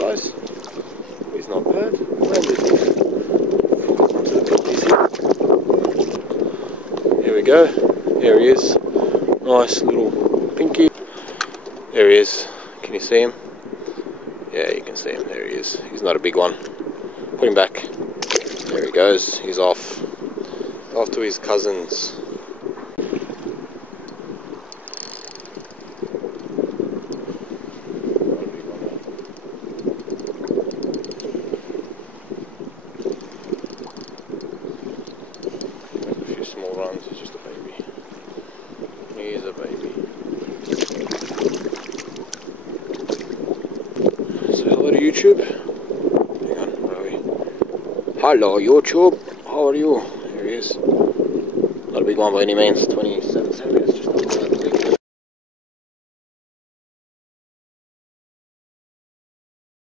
size. He's not bad. Onto the pinkies here we go. There he is. Nice little pinky. There he is. Can you see him? Yeah, you can see him. There he is. He's not a big one. Put him back. There he goes. He's off. Off to his cousins. A few small runs. He's just a baby. He's a baby. Say hello to YouTube. Hang on, where are we? Hello YouTube. How are you? There he is. Not a big one by any means. 27 centimeters, just not big.